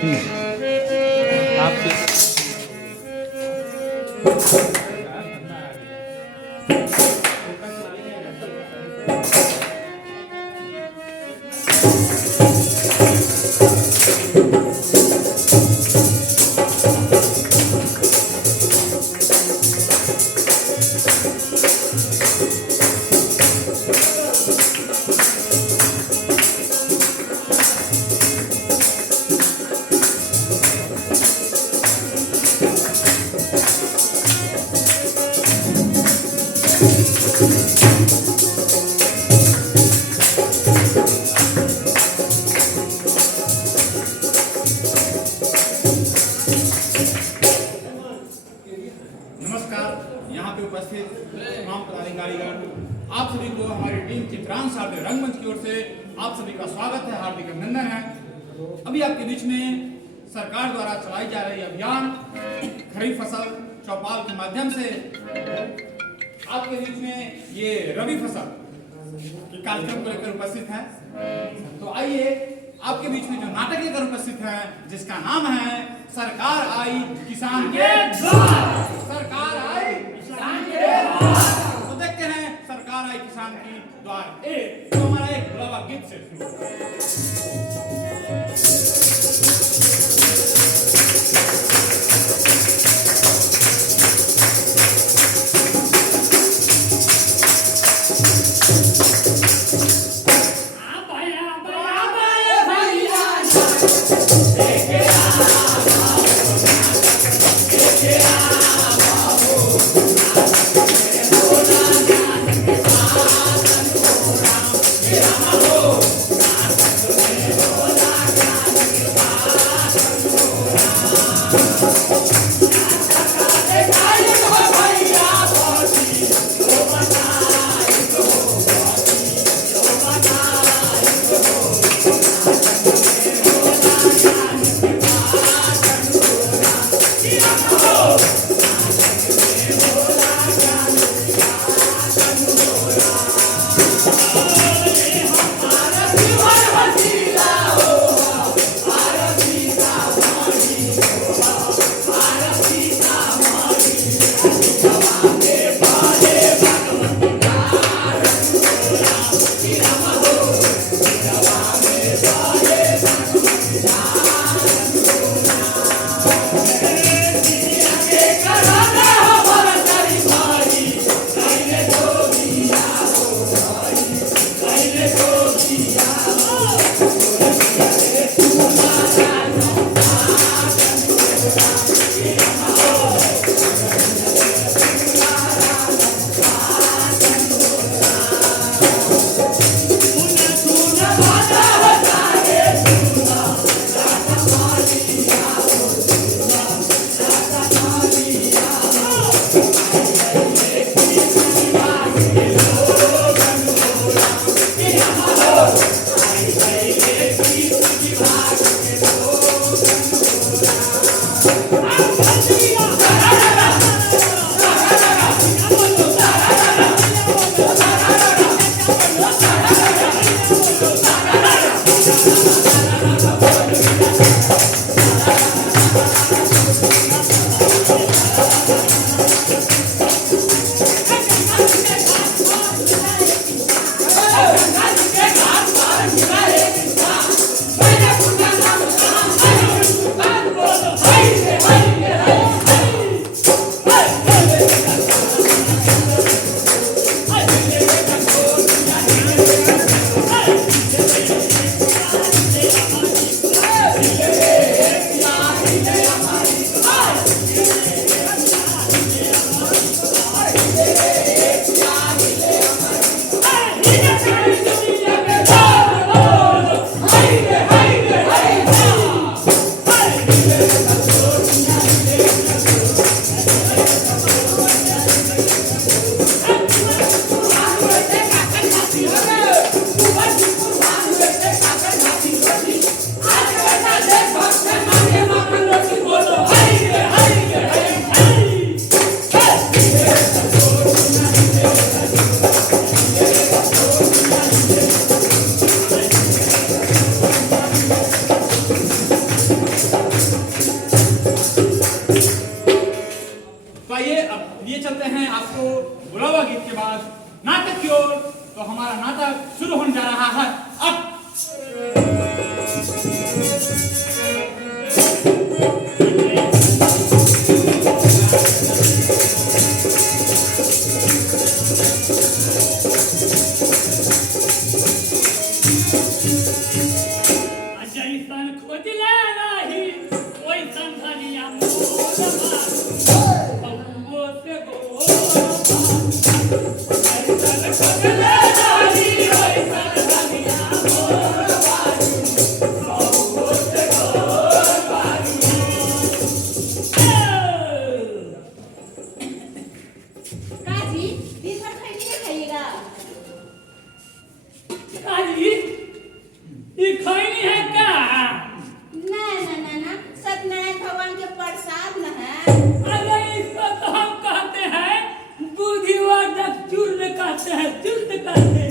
यहाँ पे उपस्थित तमाम पदाधिकारीगण, आप सभी को हमारी टीम चित्रांश शारदीय रंगमंच की ओर से आप सभी का स्वागत है, हार्दिक अभिनंदन है। अभी आपके बीच में सरकार द्वारा चलाई जा रही अभियान खरीफ फसल चौपाल के माध्यम से आपके बीच में ये रबी फसल के कार्यक्रम को लेकर उपस्थित है। तो आइए आपके बीच में जो नाटक लेकर उपस्थित है, जिसका नाम है सरकार आई किसान के द्वार। सरकार आई किसान के द्वार। तो देखते हैं सरकार आई किसान की द्वार एक, तो हमारा एक बुलावा गीत से बचले रही कोई संधनिया मोरबा बहुओं से बचले रही कोई संधनिया मोरबा बहुओं से काजी दिन भर खैनी नहीं खाइएगा। काजी ये खैनी है का? ना ना ना ना सत्यनारायण भगवान के प्रसाद न है। अरे इसको तो हम कहते हैं बुद्धिवर्धक चूर्ण कहते हैं, चूर्ण कहते हैं।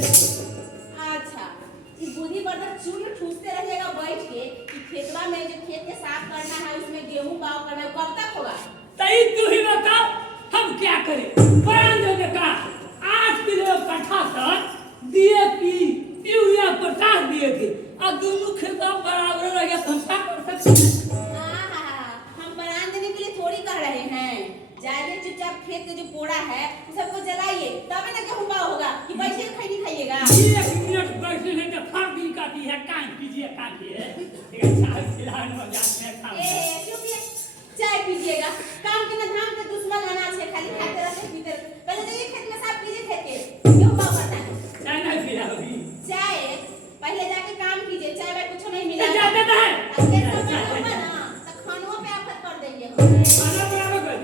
अच्छा ये बुद्धिवर्धक चूर्ण ठूसते रहिएगा बैठ के कि खेतवा में जो खेत के साफ करना है उसमें गेहूं बाव करना है कब तक होगा। तई तू ही बता हम क्या करें? बयान देने का 8 किलो कट्ठा तक DAP यूरिया पोटास दिए थे और दोनों खेत बराबर रह गया तो हम क्या कर सकते हैं? आहा, हम बयान देने के लिए थोड़ी कह रहे हैं। जाइए चुपचाप खेत के जो पोड़ा है उस सबको जलाइए तब ना गेहूं बाव होगा कि बैठे के खैनी खाइएगा। 1 मिनट बैठे हैं तो फर्क भी काटी है कान कीजिए काटिए ठीक है चाय खिलाने में जाते हैं काम क्यों पिए चाय पीजिएगा काम के ना धाम के दुश्मन अनाज है खाली खाते रहते पीते रहते। पहले जाइए खेत में साफ कीजिए खेत के गेहूं बाव करना है। चाय नहीं पिलाओगी चाय पहले जाके काम कीजिए चाय में कुछ नहीं मिला। तो जाते तो है अगर सब होगा ना तो खानों पे आफत कर देंगे हम। खाना बराबर कर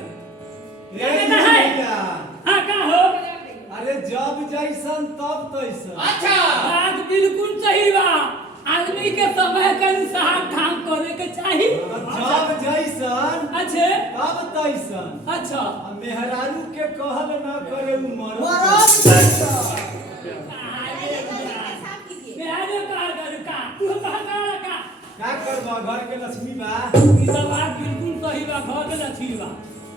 ये जाते तो है भैया, हाँ का हो अरे जब जैसन तब तैसन। अच्छा बात बिल्कुल सही बा आदमी के समय के अनुसार काम करे के चाहिए जब जैसन अच्छे तब तैसन। अच्छा आ मेहरारू के कहल न करे उमर जाइए साफ कीजिए। मेहरारू कहा करू का तू कहा का क्या करबा घर के लक्ष्मी बा। ई सब बात बिल्कुल सही बा घर के लक्ष्मी बा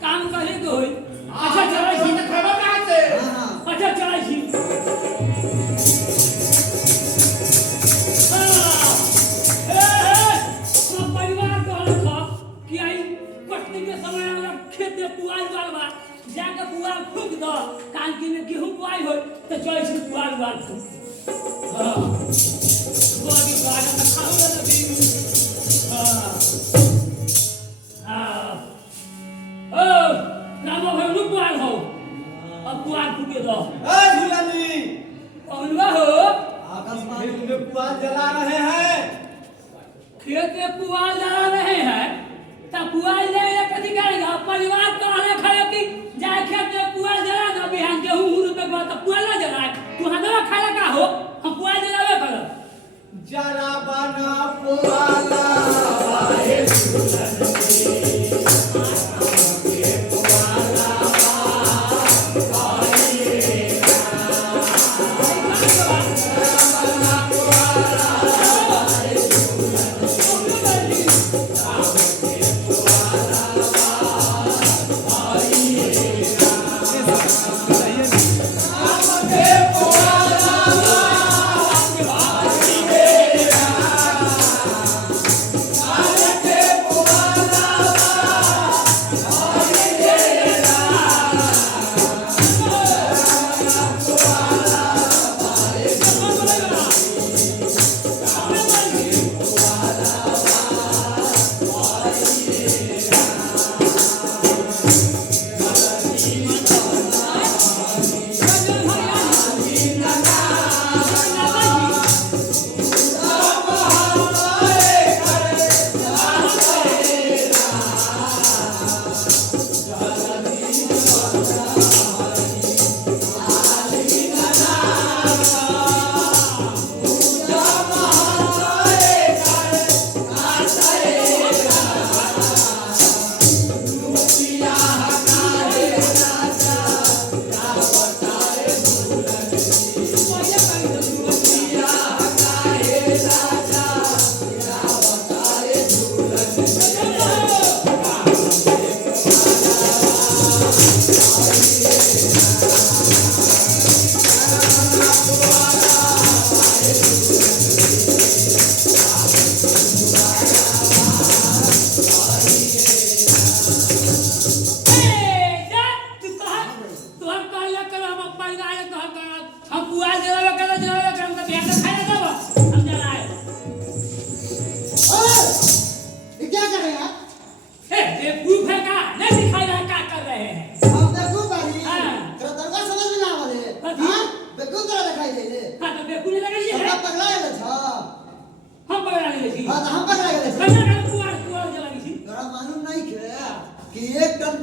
काम करे के होई अच्छा चला छी खबर कहाँ से? अच्छा चला छी हम परिवार को रखा कि आई पटनी के समय हमरा खेत में पुआल बालवा जाके पुआल फूक दो कान की में गेहूं बुआई हो तो चल छी पुआल बाल फूक हां बड़ी बात है खाओ ना भी हां ओ राम भाई लुक पुआल हो अब पुआल फूके दो ए झूलन जी, कौनवा हो आप इस खेत में पुआल जला रहे हैं। खेत में पुआल जला रहे हैं तब पुआल जलाने का करेगा परिवार तो आने खड़े कि जाए खेत में पुआल जला दो बिहान गेहूं हुरू पे तो पुआल ना जलाए तू हदवा खाला का हो हम पुआल जलावे करो जरा बना पुआला वाहे झूलन जी,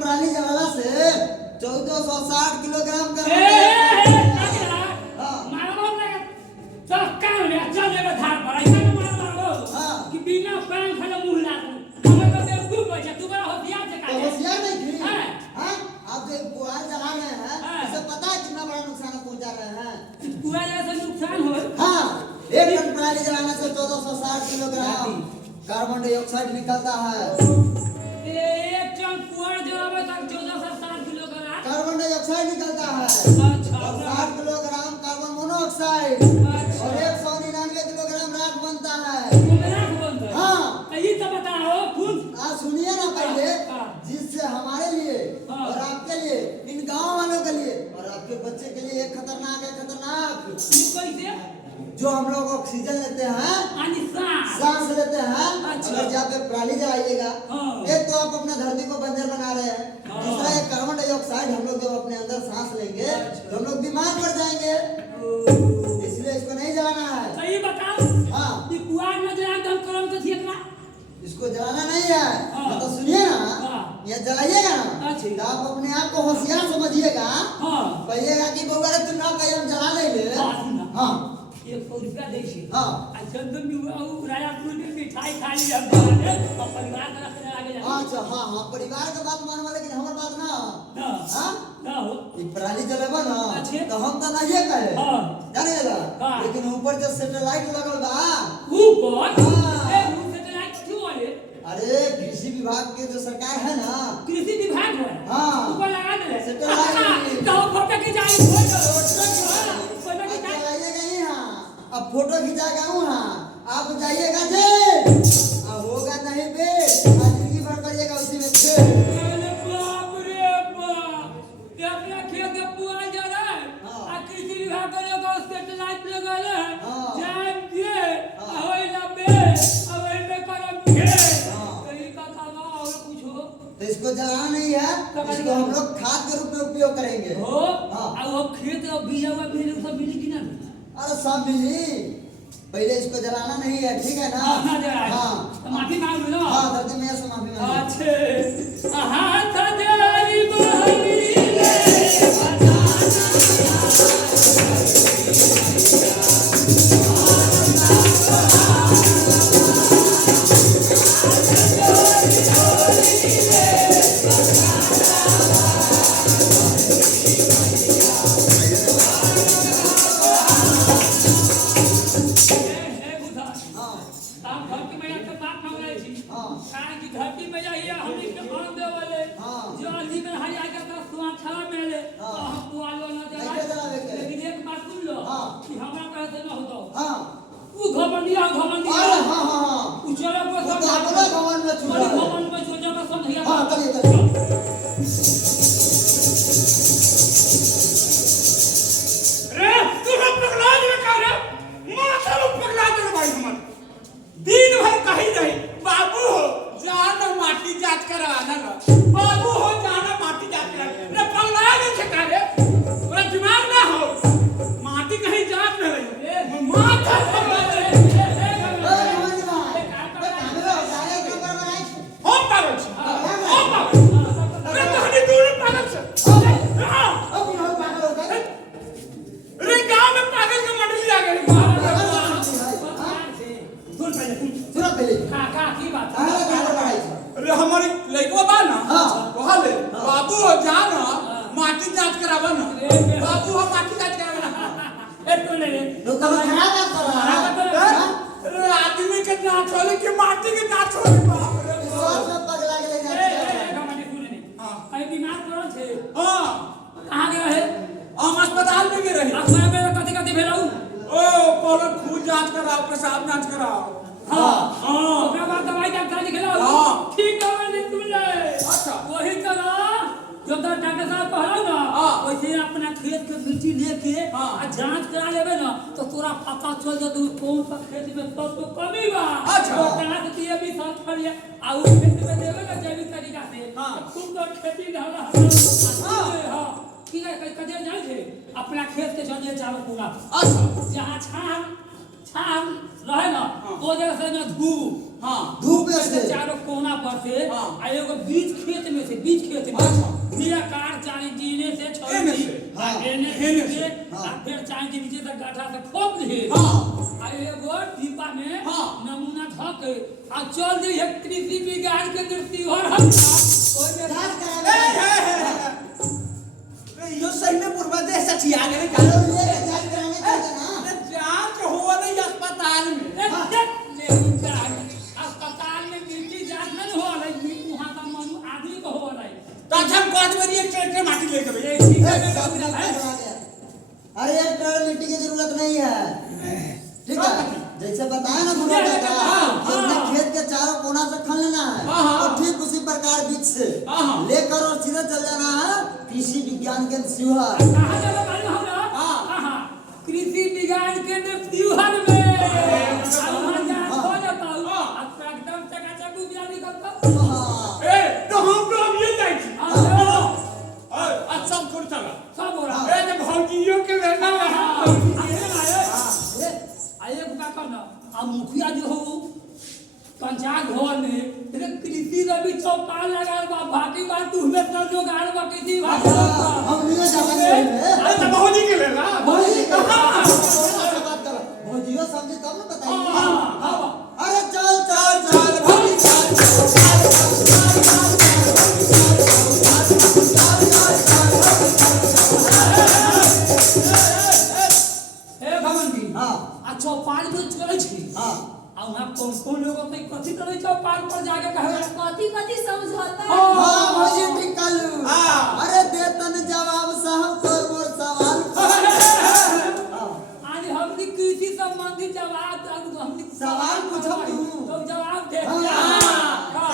पराली जलाला से 1460 किलोग्राम का होशियार नहीं थी। आप जो पुआल जला रहे हैं इसे पता है कितना बड़ा नुकसान पहुंचा रहे हैं। हाँ, 1 टन पराली जलाने से 1460 किलोग्राम कार्बन डाइऑक्साइड निकलता है। कार्बन डाइऑक्साइड निकलता है और 60 किलोग्राम कार्बन मोनोऑक्साइड और 199 किलोग्राम राख बनता है। हाँ, आप सुनिए ना पहले, जिससे हमारे लिए और आपके लिए, इन गांव वालों के लिए और आपके बच्चे के लिए एक खतरनाक है। खतरनाक जो हम लोग ऑक्सीजन लेते हैं, सांस लेते हैं, अगर जहाँ पे पराली जलाइएगा, एक तो आप अपना धरती को बंजर बना रहे हैं, दूसरा एक कार्बन डाइऑक्साइड हम लोग जब अपने अंदर सांस लेंगे तो हम लोग बीमार पड़ जाएंगे। इसलिए इसको नहीं जलाना है। हाँ, इसको जलाना नहीं है। तो सुनिए ना, ये जलाइएगा ना तो आप अपने आप को होशियार समझिएगा। कहिएगा कि बउआ रे तू ना कहीं हम जला नहीं ले। हाँ, 100 रुपया दे छी। हाँ, चंदन भी राजापुर में मिठाई खाई हम और परिवार का रखने आगे जा। अच्छा, हाँ हाँ, परिवार के बात मानवा, लेकिन हमार बात ना। हाँ, ना हो ये पराली जलेबा ना अच्छे। तो हम तो नहीं कहे, जानिएगा। हाँ। लेकिन ऊपर जो सैटेलाइट लगल बा, ऊपर हाँ। सैटेलाइट क्यों वाले? अरे कृषि विभाग के जो सरकार है ना, कृषि विभाग है। हाँ, ऊपर लगा दे सैटेलाइट तो फोटो खिंचाई फोटो जाइएगा यहाँ, अब फोटो खिंचाएगा वहाँ, आप जाइएगा जेल, होगा नहीं बेट, जिंदगी भर करिएगा उसी में खेल। अरे बाप रे बाप, ये अपना खेत के पुआल जा रहा है। कृषि विभाग का लोग सैटेलाइट लगा रहे हैं। जान दिए होई ना बे, अब में करम के कहीं का खाना और कुछ हो तो इसको जलाना नहीं है, इसको हम लोग खाद के रूप में उपयोग करेंगे। हो हाँ। अब वो खेत और बीजा हुआ भी सब मिली कि ना? अरे सब मिली, पहले इसको जलाना नहीं है, ठीक है ना? हाँ जरा हाँ, तो माफी मांग लो। हाँ, धरती मैया से माफी मांगो। अच्छे हाथ जोड़ी बहनी ले जांच करा लेबे ना तो तोरा पता चल जात कौन सा खेत में सब तो कमी बा। अच्छा कहा कि ये भी साथ फलिया आ उ खेत में देबे ना जैविक तरीका से। हां तुम तो खेती ढाला। हां ठीक है कदे जाए थे अपना खेत के जंगल चारो पूरा। अच्छा जहां छाम रहे ना वो जगह से ना धूप। हां धूप में से चारों कोना पर से हाँ। आ एगो बीच खेत में अच्छा। मेरा कार चाहे जीने से छोड़ एने दी से। आ हाँ। एने एने से से। आ फिर चाहे के नीचे से गाठा से खोप दे हाँ। आ एगो डिब्बा में हाँ। नमूना धक आ चल दे एक कृषि विज्ञान के दृष्टि और हम कोई में जांच ए, करावे ए, यो सही में पूर्वज सचिया गए का कालो लेके जांच कराने चलते ना जांच हो नहीं अस्पताल में अस्पताल में मिट्टी जांच नहीं हो रही वहाँ का मनु आदमी को हो रही तो अच्छा हम कह देबे एक ट्रैक्टर माटी लेके भाई ये ठीक है ए, सब मेरा गलत है करवा गया। अरे एक करोड़ मिट्टी की जरूरत नहीं है ठीक है जैसे बताया ना गुरु का हाँ, हमने हाँ। खेत के चारों कोना से खन लेना है हाँ, हाँ। और ठीक उसी प्रकार बीच से हाँ, हाँ। लेकर और सीधे चल जाना है कृषि विज्ञान केंद्र शिवहर कहाँ जाना मालूम हो ना हाँ। हाँ कृषि विज्ञान केंद्र शिवहर में वहाँ जाना हो जाता हूँ हाँ। अब एकदम चकाचक उबिया निकलता हूँ हाँ। ए तो हम तो अब ये जाई छी हाँ, अच्छा छोड़ चला सब हो रहा ए तो भौजियों के लेना मुखिया जो हो पंचायत भवन में तेरे कृषि रवि चौपाल लगा बा बाकी बात तू हमें तो जो गाड़ बा किसी बात हम नहीं जाएंगे अरे तो भौजी के लेना भौजी का हाँ। भौजियो समझे तब ना बताइए हाँ। अरे चल चल चल भौजी चल हे भगवान जी हाँ। आ चौपाल जो चले छी हाँ आ वहां कौन लोग अपने कथि करे चौपाल पर जाके कहवे कथी कथी समझौता हाँ भौजी ठीक कलू हाँ। अरे देतन जवाब साहब तोर मोर सवाल आज हमनी कृषि संबंधी जवाब हमनी सवाल पूछब तू। तो जवाब दे हाँ।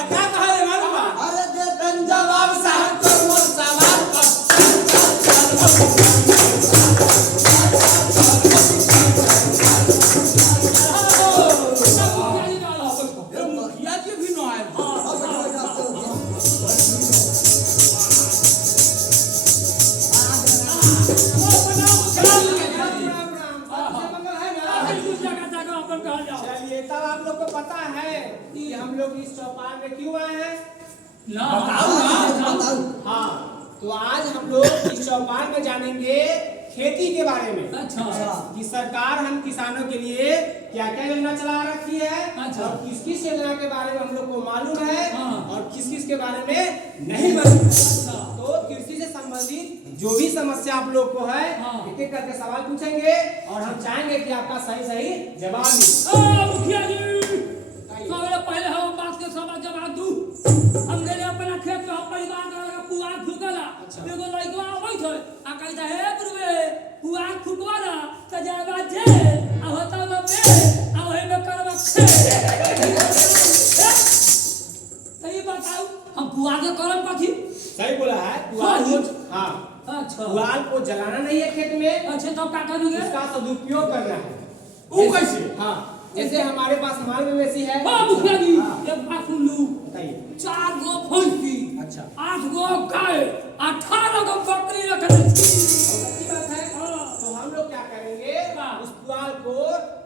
क्या कहा रे मालूम बा अरे देतन जवाब जवाब साहब कर मोर सवाल पर ये मुखिया जी भी न आए चलिए तब आप लोग को पता है कि हम लोग इस चौपाल में क्यों आए हैं हाँ तो आज हम लोग इस चौपाल में जानेंगे खेती के बारे में अच्छा कि सरकार हम किसानों के लिए क्या क्या योजना चला रखी है अच्छा। और किस किस योजना के बारे में हम लोग को मालूम है हाँ। और किस किस के बारे में नहीं मालूम है। अच्छा। तो कृषि से संबंधित जो भी समस्या आप लोग को है हाँ। एक एक करके सवाल पूछेंगे और हम चाहेंगे कि आपका सही सही जवाब मिले मुखिया जी सबसे पहले हम बात के सवाल जवाब दू हम गए अपना खेत में हम परिवार का पुआर फूकला एगो लइका आबै छै आ कहै हे गुरुवे पुआर फूकवाला त जाबा जे आ होता न बे आ ओहे में करबा खे सही बताऊ हम पुआर के करम कथी सही बोला है पुआल को हाँ अच्छा पुआल को जलाना नहीं है खेत में अच्छा तब का करूंगे उसका सदुपयोग करना है वो कैसे हाँ जैसे हमारे पास हमारे मवेशी है हां मुखिया जी हाँ, एक बात सुन लू बताइए 4 गो भैंसी अच्छा 8 गो गाय 18 गो बकरी रखले छी अच्छी बात है तो हम लोग क्या करेंगे हाँ। उस पुआल को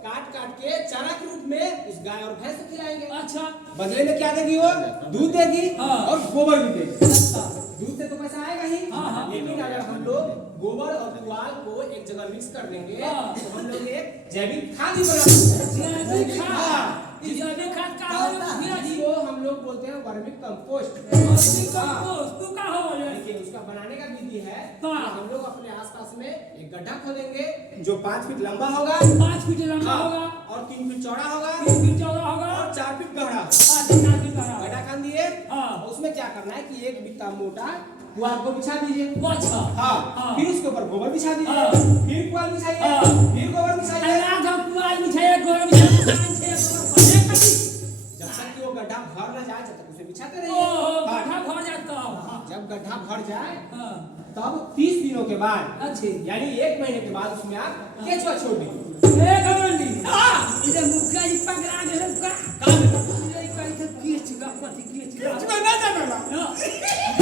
काट काट के चारा के रूप में उस गाय और भैंस को खिलाएंगे अच्छा बदले में क्या देगी वो दूध देगी हाँ। और गोबर भी देगी अच्छा दूध से तो पैसा आएगा ही हाँ, हाँ। लेकिन अगर हम लोग गोबर और पुआल को एक जगह मिक्स कर देंगे हाँ। तो हम लोग एक जैविक खाद ही बना सकते हैं जैविक हाँ। खाद इस जैविक खाद का है मुखिया जी जिसको हम लोग बोलते हैं वर्मी कंपोस्ट जैविक कंपोस्ट तू का हो रे देखिए उसका बनाने का विधि है कि हाँ। हम लोग अपने आसपास में एक गड्ढा खोदेंगे जो 5 फीट लंबा होगा 5 फीट लंबा हाँ, होगा और 3 फीट चौड़ा होगा 3 फीट चौड़ा होगा और 4 फीट गहरा और 4 फीट बड़ा गड्ढा खान दिए हाँ। और उसमें क्या करना है कि एक बित्ता मोटा पुआल को बिछा दीजिए अच्छा हाँ हाँ। फिर उसके ऊपर गोबर बिछा दीजिए हाँ। फिर पुआल बिछाइए हाँ। फिर गोबर बिछाइए अल्लाह का पुआल बिछाए गोर बिछाए 5 6 गोर जब तक कि वो गड्ढा भर न जाए तब तक उसे बिछाते ओ रहिए हाँ। गड्ढा भर जाता हां जब गड्ढा भर जाए हां तब 30 दिनों के बाद अच्छे यानी 1 महीने के बाद उसमें आप केचुआ छोड़ दीजिए ए गवंडी इधर मुखिया जी पकड़ा दे का ये कहीं से केच का पति केच का मैं ना जाना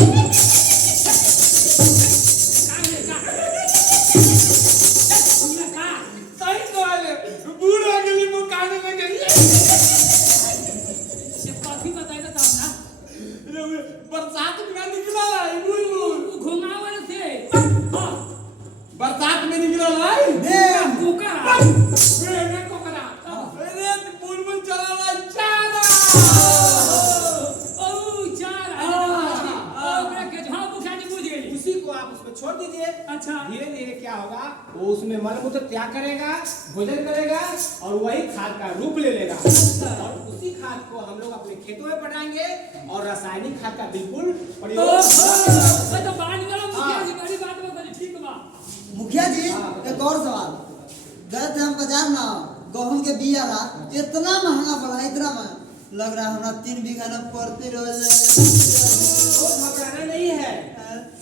सही सवाल है बूढ़ हो गई वो काने में गई बरसात में निकला लाई बुलबुल घुमावल से हां बरसात में निकला लाई कोका मैंने कोकरा अरे बुलबुल चला लाई चारा ओ चारा ओकरा के झाव बुखानी बुझ गेली उसी को आप उसमें छोड़ दीजिए। अच्छा। धीरे धीरे क्या होगा, वो उसमें मलमूत्र त्याग करेगा, भोजन करेगा और वही खाद का रूप ले लेगा। और उसी खाद को हम लोग अपने खेतों में पटाएंगे और रासायनिक खाद का बिल्कुल प्रयोग तो बात करो मुखिया जी, बड़ी बात बोली, ठीक बा। मुखिया जी एक और सवाल। गए थे हम बाजार ना, गेहूं के बिया ला इतना महंगा पड़ा, इतना महंगा लग रहा है हमारा 3 बीघा न पड़ते रोज। तो घबराना नहीं है,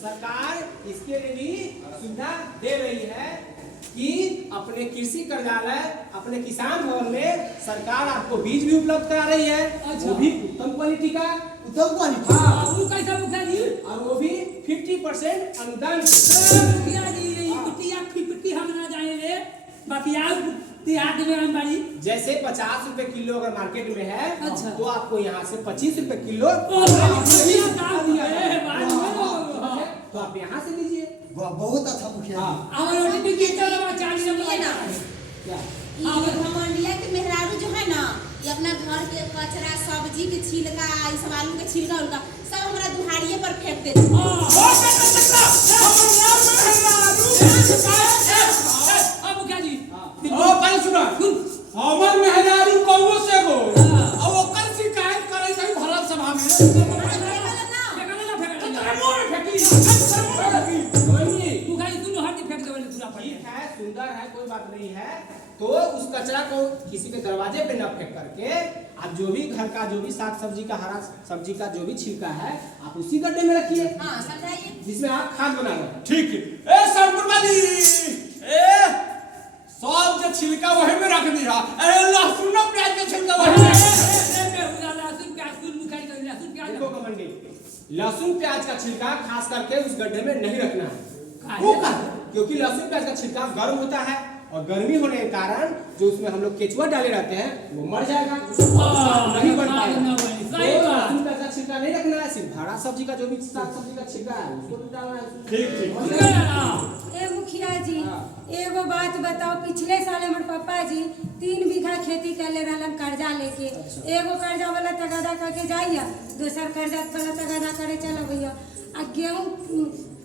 सरकार इसके लिए भी सुविधा दे रही है कि अपने कृषि कार्यालय, अपने किसान भवन में सरकार आपको बीज भी उपलब्ध करा रही है। अच्छा। वो भी उत्तम क्वालिटी का, उत्तम क्वालिटी। हाँ, वो कैसा मुखिया जी? और वो भी 50% अनुदान। मुखिया जी ये कुटिया खिपटी हम ना जाए रे, बाकी आप देहात में हम बाड़ी। जैसे 50 रुपए किलो अगर मार्केट में है, अच्छा। तो आपको यहाँ से 25 रुपए किलो मुखिया दाम दिया है तो आप यहाँ से लीजिए। बहुत अच्छा मुखिया जी। हाँ, और रोटी के चलो 40 सुनिए ना, क्या? ये घमंडिया के मेहरारू जो है ना, ये अपना घर के कचरा, सब्जी के छिलका, ये सब आलू के छिलका उलका सब हमारा दुहारिये पर फेंक देते। मुखिया जी ओ भाई सुना हमर मेहरारू कौओ से गो अब ओकर शिकायत करे छै भरत सभा में ठीक है, सुंदर है, कोई बात नहीं है। तो उस कचरा को किसी के दरवाजे पे न फेंक करके आप जो भी घर का जो भी साग सब्जी का, हरा सब्जी का जो भी छिलका है, आप उसी गड्ढे में रखिए। हाँ, समझाइए। जिसमें आप खाद बना रहे हैं। ठीक है। ए सरपुरवाली ए सब जे छिलका वही में रख दिया। ए लहसुन प्याज के छिलका वही में देखो कमंडी, लहसुन प्याज का छिलका खास करके उस गड्ढे में नहीं रखना है। वो का क्योंकि लहसुन प्याज का छिलका गर्म होता है और गर्मी होने के कारण जो उसमें हम लोग केचुआ डाले रहते हैं वो मर जाएगा, नहीं बन पाएगा। तो लहसुन प्याज का छिलका नहीं रखना है, सिर्फ हरा सब्जी का जो भी साग सब्जी का छिलका है उसको डालना है। ठीक ठीक। ए मुखिया जी, एगो बात बताओ, पिछले साल हमारे पापा जी 3 बीघा खेती कर ले रहलन कर्जा लेके। एगो कर्जा वाला तगादा करके जाइया, दूसर कर्जा वाला तगादा करे चलो भैया। आ गेहूँ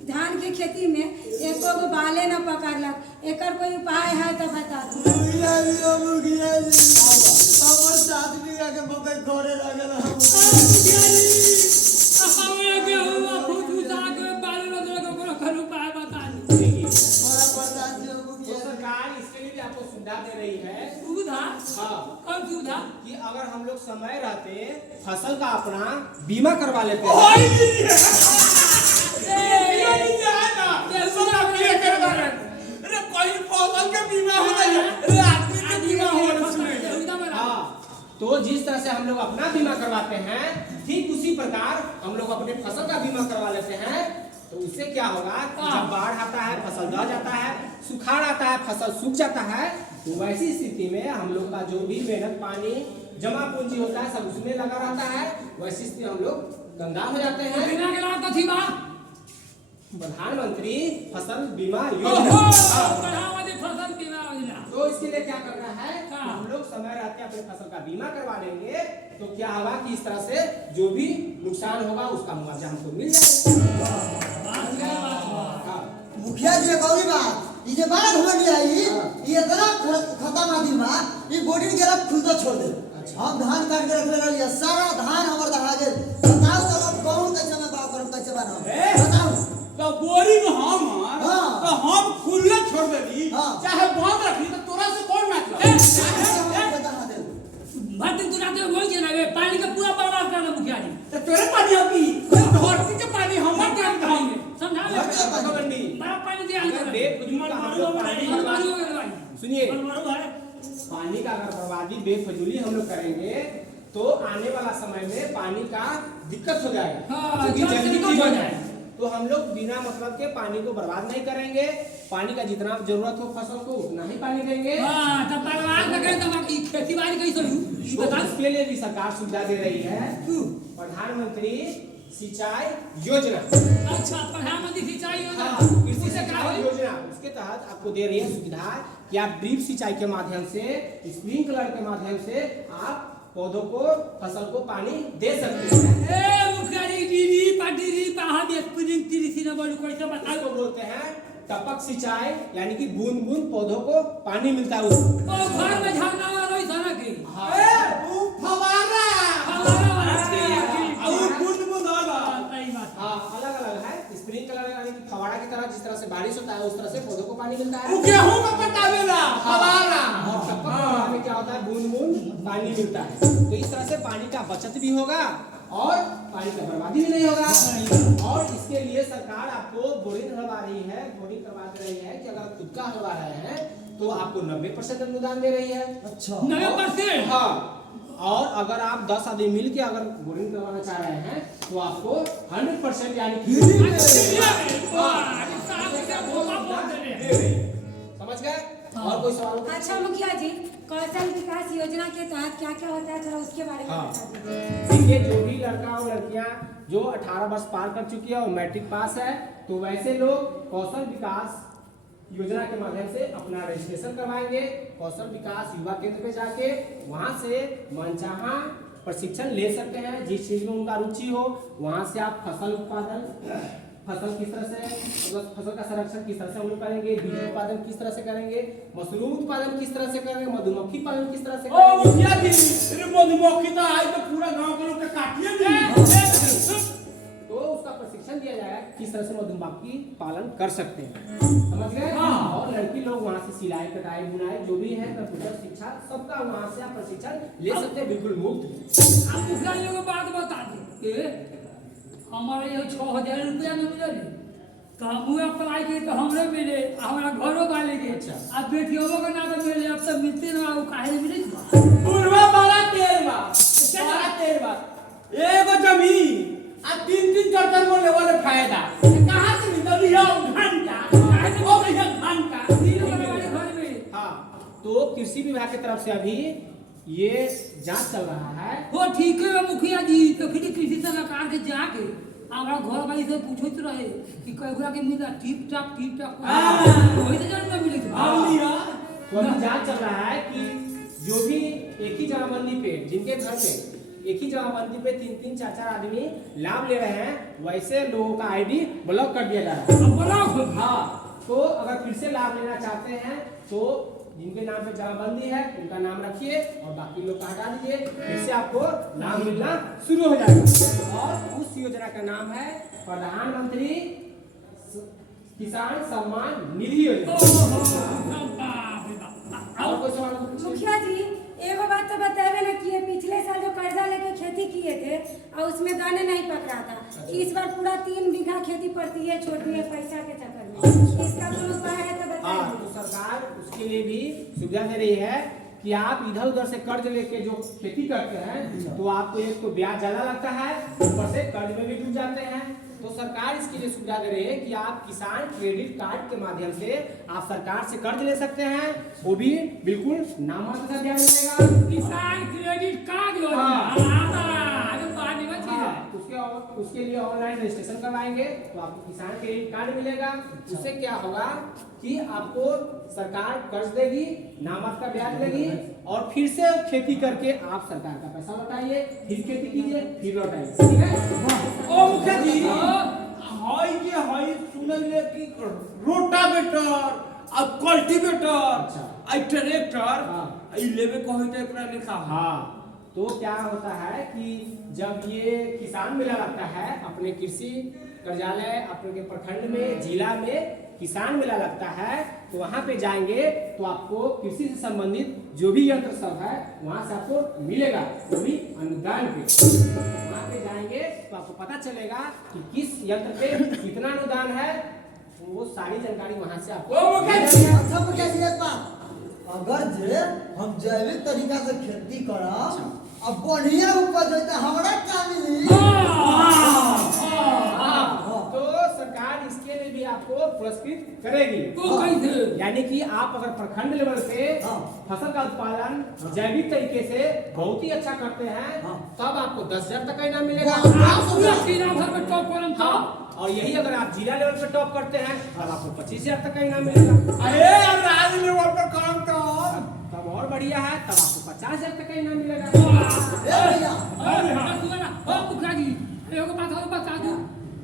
धान के खेती में एको गो बाले न पकड़लक, एकर कोई उपाय है तो बता दो। मुखिया जी ओ मुखिया जी हमर 7 बीघा के मकई घरे लगल हम। बड़ा बर्दाश्त जी ओ तो मुखिया जी। सरकार इसके लिए भी आपको सुविधा दे रही है। हाँ, कि अगर हम लोग समय रहते फसल का अपना बीमा करवा लेते हैं। हाँ, तो जिस तरह से हम लोग अपना बीमा करवाते हैं, ठीक उसी प्रकार हम लोग अपने फसल का बीमा करवा लेते हैं। तो उससे क्या होगा, जब बाढ़ आता है, फसल दह जाता है, सुखाड़ आता है, फसल सूख जाता है, तो वैसी स्थिति में हम लोग का जो भी मेहनत पानी जमा पूंजी होता है सब उसमें लगा रहता है। वैसी स्थिति हम लोग कंगाल हो जाते हैं। प्रधानमंत्री फसल बीमा योजना। तो इसके लिए क्या करना है, हम लोग समय रहते अपने फसल का बीमा करवा लेंगे, तो क्या होगा कि इस तरह से जो भी नुकसान होगा उसका मुआवजा हमको मिल जाएगा। हाँ। मुखिया जी एक और बात, ये जो बाढ़ हो गया ये इतना खत्म आदमी बा, ये बोटी के रख खुद छोड़ दे। हम धान काट के रख ले रही, सारा धान हमार दहा गेल। बताओ तो अब कौन कैसे में बात करब, कैसे बनाओ बताओ। तो बोरिंग हमार हाँ। तो हम खुले छोड़ देली, हाँ। चाहे बंद रखली, तो तोरा से कौन मतलब? दहा दे। पानी का पूरा बर्बाद करना मुखिया जी। तो तेरे पानी अभी धरती के पानी हमर टाइम खाएंगे। समझा ले कमंडी, बड़ा पानी दिया अगर बेफजूल का हम लोग पानी बर्बाद- सुनिए, पानी का अगर बर्बादी बेफजूली हम लोग करेंगे तो आने वाला समय में पानी का दिक्कत हो जाएगा। हाँ, क्योंकि जल जंगली संकट जीवन हो है। जाएगा। तो हम लोग बिना मतलब के पानी को बर्बाद नहीं करेंगे। पानी का जितना जरूरत हो फसल को उतना ही पानी देंगे। हां, तब बर्बाद न करें तब खेती बाड़ी कैसे होई? तो इसके लिए भी सरकार सुविधा दे रही है। प्रधानमंत्री सिंचाई योजना। अच्छा, प्रधानमंत्री सिंचाई योजना। हाँ, कृषि उससे क्या सिंचाई होई? योजना उसके तहत आपको दे रही है सुविधा कि आप ड्रिप सिंचाई के माध्यम से, स्प्रिंकलर के माध्यम से आप पौधों को, फसल को पानी दे सकते हैं। ए मुखिया जी, डीरी हम स्प्रिंग तीरी न बोलू कैसे बताओ? इसको बोलते हैं टपक सिंचाई, यानी कि बूंद बूंद पौधों को पानी मिलता है उसको। ओ घर में झरना वाला वही धरा की। फवारा हमारा वाला ठीक। और बूंद होला। सही बात। हाँ, अलग अलग है। स्प्रिंकलर यानी कि फवाड़ा की तरह, जिस तरह से बारिश होता है उस तरह से पौधों को पानी मिलता है। वो गेहूं का पटावेला फवारा। और टपक फवारा में क्या होता है, बूंद बूंद पानी मिलता है। तो इस तरह से पानी का बचत भी होगा और पानी का बर्बादी भी नहीं होगा। और इसके लिए सरकार आपको बोरिंग करवा रही है, बोरिंग करवा दे रही है कि अगर आप खुद का करवा रहे हैं तो आपको 90% अनुदान दे रही है। अच्छा 90%? हाँ, और अगर आप 10 आदमी मिल के अगर बोरिंग करवाना चाह रहे हैं तो आपको 100% यानी कि समझ गए? और कोई सवाल? अच्छा मुखिया जी, कौशल विकास योजना के तहत क्या क्या होता है, थोड़ा उसके बारे में हाँ। बता दीजिए। देखिए, जो भी लड़का और लड़कियां जो 18 वर्ष पार कर चुकी है और मैट्रिक पास है, तो वैसे लोग कौशल विकास योजना के माध्यम से अपना रजिस्ट्रेशन करवाएंगे। कौशल विकास युवा केंद्र पे जाके वहां से मनचाहा प्रशिक्षण ले सकते हैं। जिस चीज में उनका रुचि हो, वहां से आप फसल उत्पादन, फसल किस तरह से, मतलब फसल का संरक्षण किस तरह से हम लोग करेंगे, बीज उत्पादन किस तरह से करेंगे, मशरूम उत्पादन किस तरह से करेंगे, मधुमक्खी पालन किस तरह से ओ करेंगे। मुखिया जी, अरे मधुमक्खी तो आई तो पूरा गांव के लोग के काटिए दी। तो उसका प्रशिक्षण दिया जाएगा किस तरह से मधुमक्खी पालन कर सकते हैं। समझ गए? और लड़की लोग वहाँ से सिलाई, कटाई, बुनाई जो भी है, कंप्यूटर शिक्षा, सबका वहाँ से आप प्रशिक्षण ले सकते हैं बिल्कुल मुफ्त। आप मुखिया जी को बात बता दो। हमारे यहाँ 6,000 रुपया न मिले तो हम अप्लाई किए तो हमरे मिले, हमारा घरों वाले के। अच्छा। अब बेटियों को ना तो मिले, अब तो मिलते ना, वो काहे मिले? पूर्वा वाला तेरवा एगो जमीन आ 3-3 4-4 गो लेवल फायदा कहां से निकली है घंटा ओ भैया घंटा तीन हमारे घर में। हाँ, तो कृषि विभाग की तरफ से अभी ये जांच चल रहा है। वो ठीक है मुखिया जी, तो फिर कृषि सलाहकार के जाके हमारा घर वाली से पूछत रहे कि कैगुरा के मिला ठीक ठाक वही तो जान मिले थे। तो अभी जांच चल रहा है कि जो भी एक ही जमाबंदी पे, जिनके घर में एक ही जमाबंदी पे 3-3 4-4 आदमी लाभ ले रहे हैं, वैसे लोगों का आईडी ब्लॉक कर दिया जा रहा है। हाँ, तो अगर फिर से लाभ लेना चाहते हैं तो जिनके नाम पे जमाबंदी है उनका नाम रखिए और बाकी लोग का हटा दीजिए, फिर से आपको लाभ मिलना शुरू हो जाएगा। और उस योजना का नाम है प्रधानमंत्री किसान सम्मान निधि योजना। और कोई सवाल? मुखिया जी, एगो बात तो बतावे ना कि ये पिछले साल जो कर्जा लेके खेती किए थे और उसमें दाने नहीं पकड़ा था, इस बार पूरा 3 बीघा खेती पड़ती है, छोड़ दिए पैसा के चक्कर में। इसका कोई उपाय है तो हाँ, बताइए। तो सरकार उसके लिए भी सुविधा दे रही है कि आप इधर उधर से कर्ज लेके जो खेती करते हैं तो आपको एक तो ब्याज ज्यादा लगता है, ऊपर से कर्ज में भी डूब जाते हैं। तो सरकार इसके लिए सुविधा दे रही है कि आप किसान क्रेडिट कार्ड के माध्यम से आप सरकार से कर्ज ले सकते हैं, वो भी बिल्कुल नामात्र का ब्याज मिलेगा। किसान क्रेडिट कार्ड उसके लिए ऑनलाइन रजिस्ट्रेशन करवाएंगे तो आपको किसान क्रेडिट कार्ड मिलेगा। उससे क्या होगा कि आपको सरकार कर्ज देगी, नामात्र का ब्याज देगी और फिर से खेती करके आप सरकार का पैसा लौटाइए, फिर खेती कीजिए, फिर लौटाइए। ठीक है? ओ मुखिया जी, हाई के हाई सुनले कि रोटावेटर अब कल्टीवेटर आई ट्रैक्टर आई लेवे को होई त एकरा लिखा। हाँ, तो क्या होता है कि जब ये किसान मेला लगता है अपने कृषि कार्यालय, अपने प्रखंड में, जिला में किसान मेला लगता है, तो वहाँ पे जाएंगे तो आपको कृषि से संबंधित जो भी यंत्र सब है वहाँ से आपको मिलेगा, वो भी अनुदान पे। वहाँ पे जाएंगे तो आपको पता चलेगा कि किस यंत्र पे कितना अनुदान है, वो सारी जानकारी वहाँ से आपको। अच्छा मुखिया जी, एक बात, अगर जे हम जैविक तरीका से खेती करब अब बढ़िया उपज होता हमरा क्या मिली? तो सरकार इसके लिए भी आपको पुरस्कृत करेगी। तो कैसे? यानी कि आप अगर प्रखंड लेवल पे हाँ। फसल का उत्पादन जैविक तरीके से बहुत ही अच्छा करते हैं, हाँ। तब आपको 10,000 तक का इनाम मिलेगा। आप पूरा सीना भर में टॉप करम तो हाँ, और यही अगर आप जिला लेवल पे टॉप करते हैं तब आपको 25,000 तक का इनाम मिलेगा। अरे राज्य लेवल पर काम करो। तब और बढ़िया है, तब आपको 50,000 तक का इनाम मिलेगा। ए भैया अरे हाँ सुना ना ओ मुखिया जी एगो बात और बता दूं।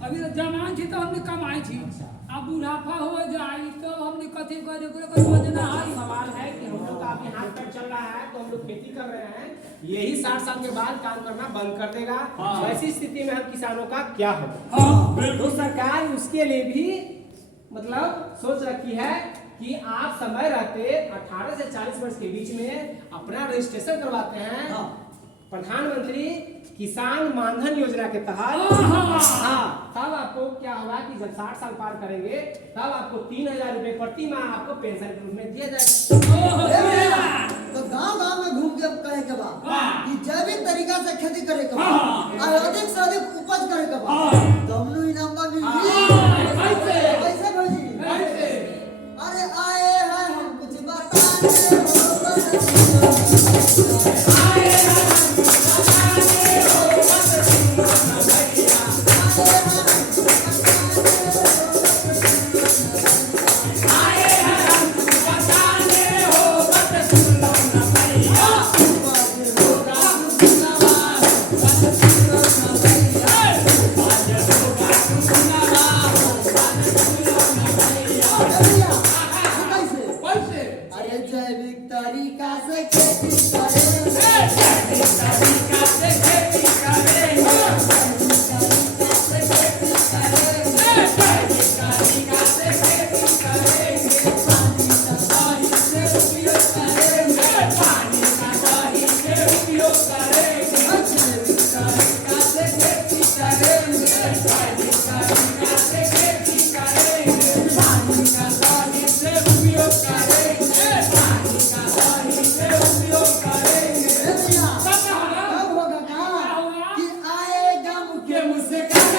अभी तो जवान थी तो हमने कमाई थी, अब बुढ़ापा हो जाए तो हमने कथी करे कोई योजना है। सवाल है कि हम लोग का अभी हाथ पैर चल रहा है तो हम लोग खेती कर रहे हैं, यही 60 साल के बाद काम करना बंद कर देगा। हाँ। ऐसी स्थिति में हम किसानों का क्या होगा? हाँ तो सरकार उसके लिए भी मतलब सोच रखी है कि आप समय रहते 18 से 40 वर्ष के बीच में अपना रजिस्ट्रेशन करवाते हैं। हाँ। प्रधानमंत्री किसान मानधन योजना के तहत। हाँ। हाँ, तब आपको क्या होगा कि जब 60 साल पार करेंगे तब आपको 3,000 रुपए प्रति माह आपको पेंशन के रूप में दिया जाएगा। ए भैया तो गांव-गांव में घूम के कहे के बा हाँ। कि जैविक तरीका से खेती करे के बा हाँ। और अधिक से अधिक उपज करे के बा, हाँ। तो हमनु इनाम बा मिली। हाँ। कैसे? कैसे भौजी? कैसे? अरे आए हैं हम कुछ बताने हो कैसे? अरे जैविक तरीका से खेती करे कब होगा कहा कि आएगा मुख्य मुझसे कैसे?